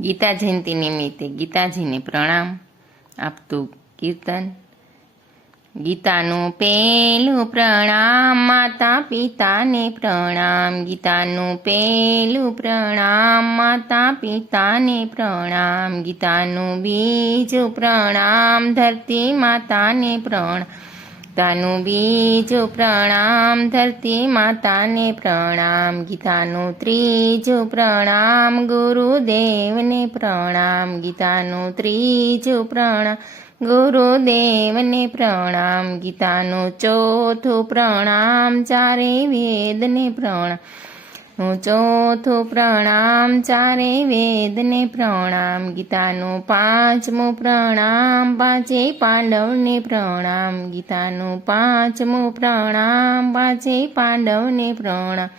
ગીતા જયંતિ નિમિત્તે ગીતાજીને પ્રણામ આપતું કીર્તન. ગીતાનું પહેલું પ્રણામ માતા પિતાને પ્રણામ. ગીતાનું પહેલું પ્રણામ માતા પિતાને પ્રણામ. ગીતાનું બીજું પ્રણામ ધરતી માતાને પ્રણામ. ગીતાનું બીજું પ્રણામ ધરતી માતાને પ્રણામ. ગીતાનું ત્રીજું પ્રણામ ગુરુદેવને પ્રણામ. ગીતાનું ત્રીજું પ્રણામ ગુરુદેવને પ્રણામ. ગીતાનું ચોથું પ્રણામ ચારે વેદને પ્રણામ. ચોથું પ્રણામ ચારે વેદને પ્રણામ. ગીતાનું પાંચમું પ્રણામ પાંચે પાંડવને પ્રણામ. ગીતાનું પાંચમું પ્રણામ પાંચે પાંડવને પ્રણામ.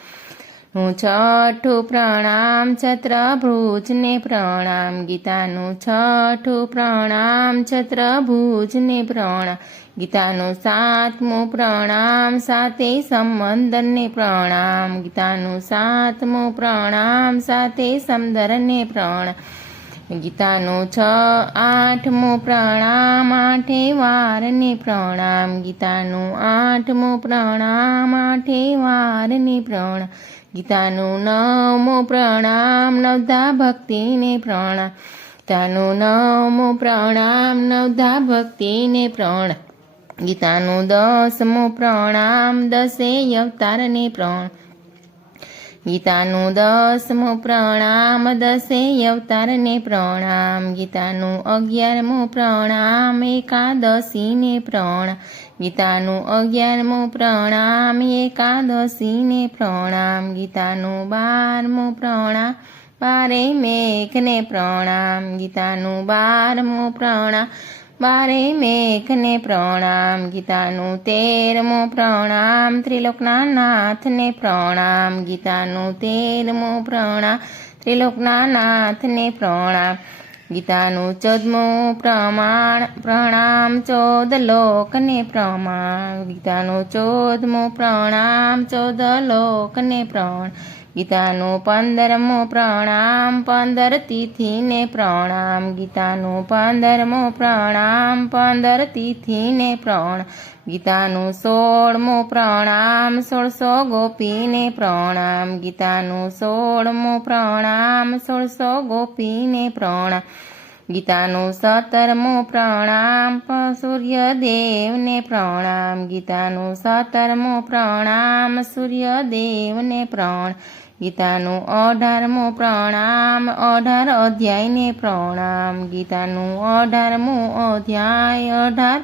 છઠ્ઠું પ્રણામ છત્રભુજને પ્રણામ. ગીતાનું છઠ્ઠું પ્રણામ છત્રભુજને પ્રણામ. ગીતાનું સાતમું પ્રણામ સાતે સમંદરને પ્રણામ. ગીતાનું સાતમું પ્રણામ સાતે સમંદરને પ્રણામ. ગીતાનું આઠમું પ્રણામ આઠે વારને પ્રણામ. ગીતાનું આઠમું પ્રણામ આઠે વારને પ્રણામ. ગીતાનું નવમું પ્રણામ નવધા ભક્તિને પ્રણામ. ગીતાનું નવમું પ્રણામ નવધા ભક્તિને પ્રણામ. ગીતાનું દસમું પ્રણામ દસે અવતારને પ્રણામ. ગીતાનું દસમું પ્રણામ દસે અવતારને પ્રણામ. ગીતાનું 11મું પ્રણામ એકાદશીને પ્રણામ. ગીતાનું 11મું પ્રણામ એકાદશીને પ્રણામ. ગીતાનું 12મું પ્રણામ બારે મેઘને પ્રણામ. ગીતાનું 12મું પ્રણામ બારે મેઘને પ્રણામ. ગીતાનું 13મું પ્રણામ ત્રિલોકના નાથને પ્રણામ. ગીતાનું 13મું પ્રણામ ત્રિલોકના નાથને પ્રણામ. ગીતાનું 14મું પ્રણામ 14 લોકને પ્રણામ. ગીતાનું 14મું પ્રણામ 14 લોકને પ્રણામ. ગીતાનું 15મું પ્રણામ 15 તિથિને પ્રણામ. ગીતાનું 15મું પ્રણામ 15 તિથિને પ્રણામ. ગીતાનું 16મું પ્રણામ 1600 ગોપીને પ્રણામ. ગીતાનું 16મું પ્રણામ 1600 ગોપીને પ્રણામ. ગીતાનું 17મું પ્રણામ સૂર્યદેવને પ્રણામ. ગીતાનું 17મું પ્રણામ સૂર્યદેવને પ્રણામ. ગીતાનું 18મું પ્રણામ 18 અધ્યાયને પ્રણામ. ગીતાનું 18મું અધ્યાય 18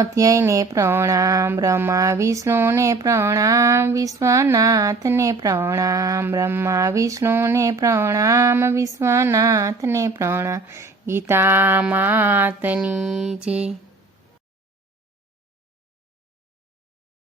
અધ્યાયને પ્રણામ. બ્રહ્મા વિષ્ણુને પ્રણામ વિશ્વનાથને પ્રણામ. બ્રહ્મા વિષ્ણુને પ્રણામ વિશ્વનાથને પ્રણામ. ગીતા માતની જય.